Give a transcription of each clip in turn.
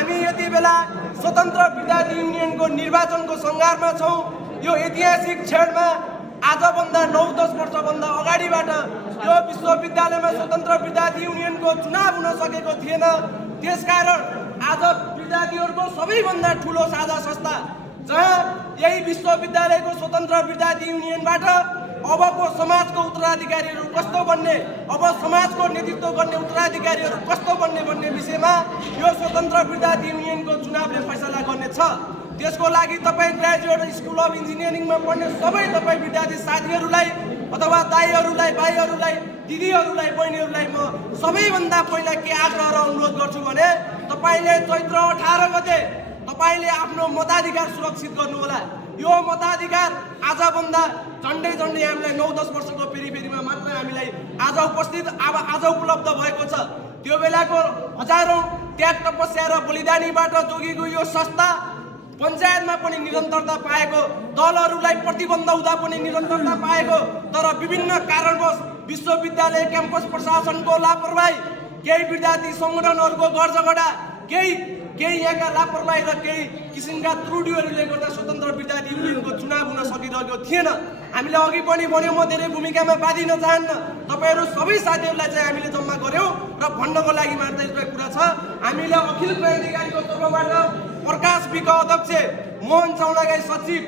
हामी यति बेला स्वतन्त्र विद्यार्थी युनियनको निर्वाचनको सङ्घारमा छौँ। यो ऐतिहासिक क्षणमा आजभन्दा 9-10 वर्षभन्दा अगाडिबाट यो विश्वविद्यालयमा स्वतन्त्र विद्यार्थी युनियनको चुनाव हुन सकेको थिएन। त्यसकारण आज विद्यार्थीहरूको सबैभन्दा ठुलो साझा संस्था जहाँ यही विश्वविद्यालयको स्वतन्त्र विद्यार्थी युनियनबाट अबको समाजको उत्तराधिकारीहरू कस्तो बन्ने, अब समाजको नेतृत्व गर्ने उत्तराधिकारीहरू कस्तो बन्ने भन्ने विषयमा यो स्वतन्त्र विद्यार्थी युनियनको चुनावले फैसला गर्नेछ। त्यसको लागि तपाईँ ग्रेजुएट स्कुल अफ इन्जिनियरिङमा पढ्ने सबै तपाईँ विद्यार्थी साथीहरूलाई अथवा दाइहरूलाई, भाइहरूलाई, दिदीहरूलाई, बहिनीहरूलाई म सबैभन्दा पहिला के आग्रह र अनुरोध गर्छु भने तपाईँले चैत्र 18 गते तपाईँले आफ्नो मताधिकार सुरक्षित गर्नुहोला। यो मताधिकार आजभन्दा झन्डै हामीलाई 9-10 वर्षको फेरिमा मात्र हामीलाई आज उपलब्ध भएको छ। त्यो बेलाको हजारौं त्याग तपस्या र बलिदानीबाट जोगिएको यो संस्था पञ्चायतमा पनि निरन्तरता पाएको, दलहरूलाई प्रतिबन्ध हुँदा पनि निरन्तरता पाएको, तर विभिन्न कारणवश विश्वविद्यालय क्याम्पस प्रशासनको लापरवाही, केही विद्यार्थी सङ्गठनहरूको गरजगडा, केही यहाँका लापरवाही र केही किसिमका त्रुटिहरूले गर्दा स्वतन्त्र विद्यार्थी युनियनको चुनाव हुन सकिरहेको थिएन। हामीले अघि पनि भन्यौँ, म धेरै भूमिकामा बाँधिन चाहन्न। तपाईँहरू सबै साथीहरूलाई चाहिँ हामीले जम्मा गऱ्यौँ र भन्नको लागि मात्रै कुरा छ। हामीले अखिल क्रान्तिकारीको तर्फबाट प्रकाश विक अध्यक्ष, मोहन चौडागाई सचिव,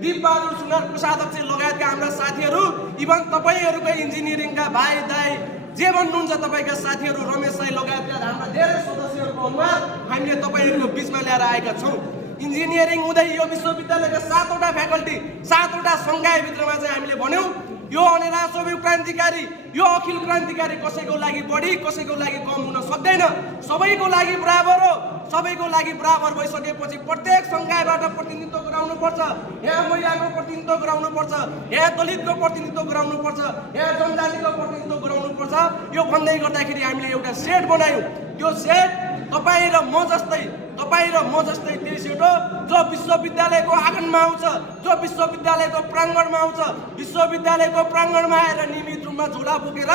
दीप बहादुर सुनार कोषाध्यक्ष लगायतका हाम्रा साथीहरू, इभन तपाईँहरूकै इन्जिनियरिङका भाइ दाइ जे भन्नुहुन्छ तपाईँका साथीहरू, रमेश साई लगायतका हाम्रा धेरै सदस्यहरूको अनुहार हामीले तपाईँहरूको बिचमा ल्याएर आएका छौँ। इन्जिनियरिङ हुँदै यो विश्वविद्यालयका 7वटा फ्याकल्टी, 7वटा सङ्कायभित्रमा चाहिँ हामीले भन्यौँ यो अनेरा सबै क्रान्तिकारी, यो अखिल क्रान्तिकारी कसैको लागि बढी कसैको लागि कम हुन सक्दैन। सबैको लागि बराबर हो। सबैको लागि बराबर भइसकेपछि प्रत्येक सङ्कायबाट प्रतिनिधित्व गराउनुपर्छ। यहाँ महिलाको प्रतिनिधित्व गराउनुपर्छ, यहाँ दलितको प्रतिनिधित्व गराउनुपर्छ, यहाँ जनजातिको प्रतिनिधित्व गराउनुपर्छ। यो भन्दै गर्दाखेरि हामीले एउटा सेट बनायौँ। त्यो सेट तपाईँ र म जस्तै त्यो सेट हो जो विश्वविद्यालयको आँगनमा आउँछ, जो विश्वविद्यालयको प्राङ्गणमा आउँछ, विश्वविद्यालयको प्राङ्गणमा आएर नियमित रूपमा झोला बोकेर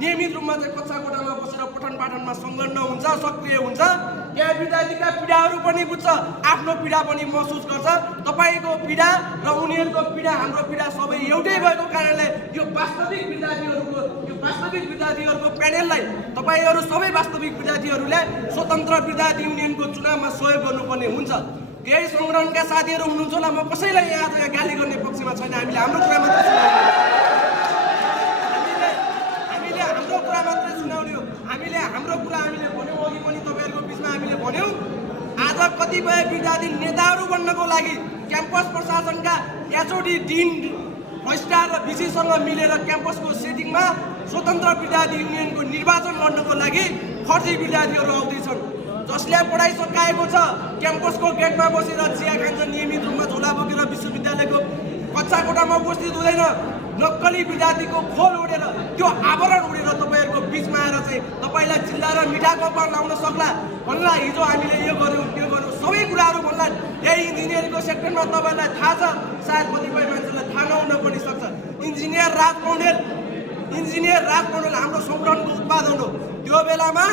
नियमित रूपमा चाहिँ कक्षा कोठामा बसेर पठन पाठनमा संलग्न हुन्छ, सक्रिय हुन्छ। त्यहाँ विद्यार्थीका पीडाहरू पनि बुझ्छ, आफ्नो पीडा पनि महसुस गर्छ। तपाईँको पीडा र उनीहरूको पीडा, हाम्रो पीडा सबै एउटै भएको कारणले यो वास्तविक विद्यार्थीहरूको प्यानेललाई तपाईँहरू सबै वास्तविक विद्यार्थीहरूले स्वतन्त्र विद्यार्थी युनियनको चुनावमा सहयोग गर्नुपर्ने हुन्छ। केही सङ्गठनका साथीहरू हुनुहुन्छ होला, म कसैलाई यहाँ गाली गर्ने पक्षमा छैन। हामीले हाम्रो कुरा मात्रै सुनाउने हो। हामीले हाम्रो कुरा भन्यौँ, अघि पनि तपाईँहरूको बिचमा हामीले भन्यौँ। आज कतिपय विद्यार्थी नेताहरू बन्नको लागि क्याम्पस प्रशासनका एचओडी, डिन, रजिस्ट्रार र भिसीसँग मिलेर क्याम्पसको सेटिङमा स्वतन्त्र विद्यार्थी युनियनको निर्वाचन गर्नको लागि फर्जी विद्यार्थीहरू आउँदैछन्। जसले पढाइ सकाएको छ क्याम्पसको गेटमा बसेर चिया खान्छ, नियमित रूपमा झोला बोकेर विश्वविद्यालयको कक्षा कोठामा उपस्थित हुँदैन। नक्कली विद्यार्थीको खोल उडेर, त्यो आवरण उडेर तपाईँहरूको बिचमा आएर चाहिँ तपाईँलाई चिल्ला र मिठाको पर लाउन सक्ला, भन्ला हिजो हामीले यो गऱ्यौँ त्यो गऱ्यौँ सबै कुराहरू भन्ला। यही इन्जिनियरिङको सेक्टरमा तपाईँलाई थाहा छ, सायद कतिपय मान्छेलाई थाहा नहुन पनि सक्छ। इन्जिनियर राज पौडेल हाम्रो सङ्गठनको उत्पादन हो। त्यो बेलामा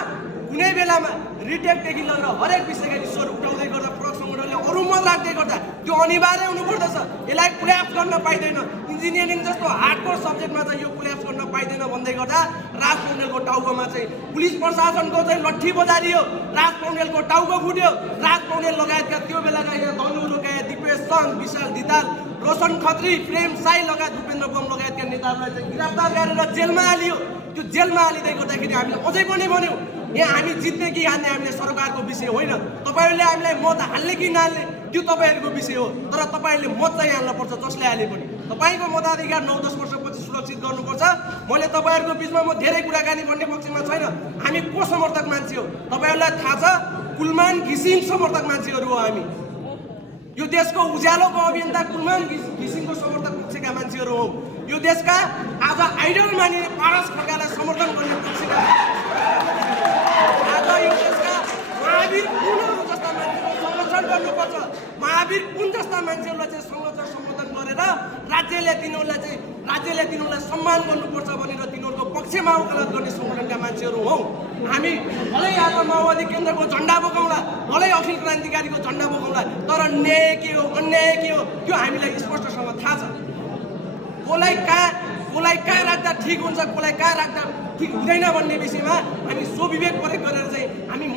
कुनै बेलामा रिटेकदेखि लिएर हरेक विषयका इस्युहरू उठाउँदै गर्दा प्रयोग सङ्गठनले अरू मत राख्दै गर्दा त्यो अनिवार्य हुनुपर्दछ। यसलाई कोल्याप्स गर्न पाइँदैन। इन्जिनियरिङ जस्तो हार्डकोर सब्जेक्टमा चाहिँ यो कोल्याप्स गर्न पाइँदैन भन्दै गर्दा राज पौडेलको टाउकोमा चाहिँ पुलिस प्रशासनको चाहिँ लट्ठी बजारियो, राज पौडेलको टाउको फुट्यो। राज पौडेल लगायतका त्यो बेलाका यहाँ धनु लगायत दिपेश सङ्घ, विशाल दिताल, रोशन खत्री, प्रेम साई लगायत भूपेन्द्र बम लगायतका नेताहरूलाई चाहिँ गिरफ्तार गरेर जेलमा हालियो। त्यो जेलमा हालिँदै गर्दाखेरि हामीले अझै पनि भन्यौँ, यहाँ हामी जित्ने कि हार्ने हामीले सरकारको विषय होइन। तपाईँहरूले हामीलाई मत हाल्ने कि नहाल्ने त्यो तपाईँहरूको विषय हो, तर तपाईँहरूले मत चाहिँ हाल्नुपर्छ जसले हाले पनि। तपाईँको मताधिकार 9-10 वर्षपछि सुरक्षित गर्नुपर्छ। मैले तपाईँहरूको बिचमा म धेरै कुराकानी गर्ने पक्षमा छैन। हामी को समर्थक मान्छे हो तपाईँहरूलाई थाहा छ, कुलमान घिसिङ समर्थक मान्छेहरू हो हामी। यो देशको उज्यालोको अभियन्ता कुलमान घिसिङको समर्थक पक्षका मान्छेहरू हो। यो देशका आज आइडल मानिने पारस खड्कालाई समर्थन गर्ने पक्षका, आज यो देशका महावीर पुनहरू जस्ता मान्छेहरू संरक्षण गर्नुपर्छ। महावीर पुन जस्ता मान्छेहरूलाई चाहिँ संरक्षण सम्बोधन गरेर राज्यले तिनीहरूलाई सम्मान गर्नुपर्छ भनेर तिनीहरूको पक्षमा वकालत गर्ने सङ्गठनका मान्छेहरू हौ हामी। भलै आज माओवादी केन्द्रको झन्डा बोकाउँला, भलै क्रान्तिकारीको झन्डा बोकाउँला, तर न्याय के हो अन्याय के हो त्यो हामीलाई स्पष्टसँग थाहा छ। कसलाई कहाँ राख्दा ठिक हुन्छ, कसलाई कहाँ राख्दा ठिक हुँदैन भन्ने विषयमा हामी स्वविवेक प्रयोग गरेर चाहिँ हामी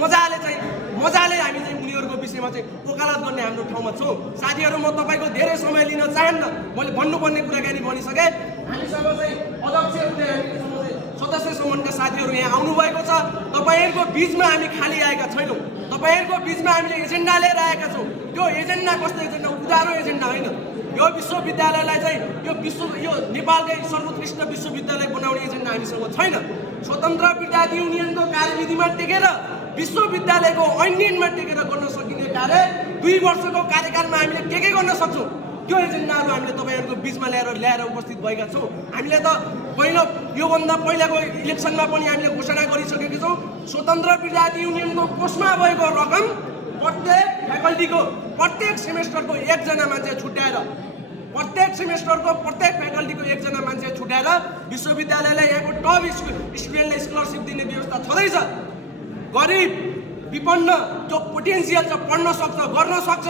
मजाले हामी चाहिँ उनीहरूको विषयमा चाहिँ वकालत गर्ने हाम्रो ठाउँमा छौँ। साथीहरू, म तपाईँको धेरै समय लिन चाहन्न, मैले भन्नुपर्ने कुराकानी भनिसकेँ। हामीसँग चाहिँ अध्यक्ष सदस्य सम्मानका साथीहरू यहाँ आउनुभएको छ। तपाईँहरूको बिचमा हामी खाली आएका छैनौँ, तपाईँहरूको बिचमा हामीले एजेन्डा लिएर आएका छौँ। त्यो एजेन्डा कस्तो एजेन्डा, उधारो एजेन्डा होइन। यो विश्वविद्यालयलाई चाहिँ यो नेपालकै सर्वोत्कृष्ट विश्वविद्यालय बनाउने एजेन्डा हामीसँग छैन। स्वतन्त्र विद्यार्थी युनियनको कार्यविधिमा टेकेर विश्वविद्यालयको ऐनमा टेकेर गर्न सकिने कार्य 2 वर्षको कार्यकालमा हामीले के गर्न सक्छौँ, त्यो एजेन्डाहरू हामीले तपाईँहरूको बिचमा ल्याएर उपस्थित भएका छौँ। हामीले त योभन्दा पहिलाको इलेक्सनमा पनि हामीले घोषणा गरिसकेका छौँ। स्वतन्त्र विद्यार्थी युनियनको कोषमा भएको रकम प्रत्येक फ्याकल्टीको प्रत्येक सेमेस्टरको एकजना मान्छे छुट्याएर, प्रत्येक सेमेस्टरको प्रत्येक फ्याकल्टीको एकजना मान्छे छुट्याएर विश्वविद्यालयलाई यहाँको टप स्टुडेन्टलाई स्कलरसिप दिने व्यवस्था छँदैछ। गरिब विपन्न जो पोटेन्सियल छ, पढ्न सक्छ, गर्न सक्छ,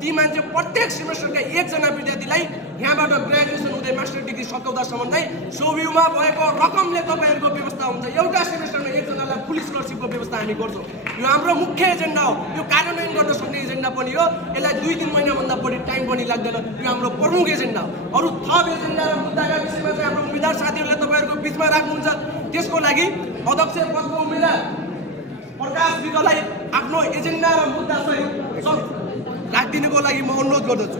ती मान्छे प्रत्येक सेमेस्टरका एकजना विद्यार्थीलाई यहाँबाट ग्रेजुएसन हुँदै मास्टर डिग्री सकाउँदासम्म चाहिँ सोभ्यूमा भएको रकमले तपाईँहरूको व्यवस्था हुन्छ। एउटा सेमेस्टरमा एकजनालाई फुल स्कलरसिपको व्यवस्था हामी गर्छौँ। यो हाम्रो मुख्य एजेन्डा हो, यो कार्यान्वयन गर्न सक्ने एजेन्डा पनि हो। यसलाई 2-3 महिनाभन्दा बढी टाइम पनि लाग्दैन। यो हाम्रो प्रमुख एजेन्डा हो। अरू थप एजेन्डा र मुद्दाका विषयमा चाहिँ हाम्रो उम्मेदवार साथीहरूले तपाईँहरूको बिचमा राख्नुहुन्छ। त्यसको लागि अध्यक्ष पदको उम्मेदवार प्रकाश विकलाई आफ्नो एजेन्डा र मुद्दा सहित राखिदिनुको लागि म अनुरोध गर्दछु।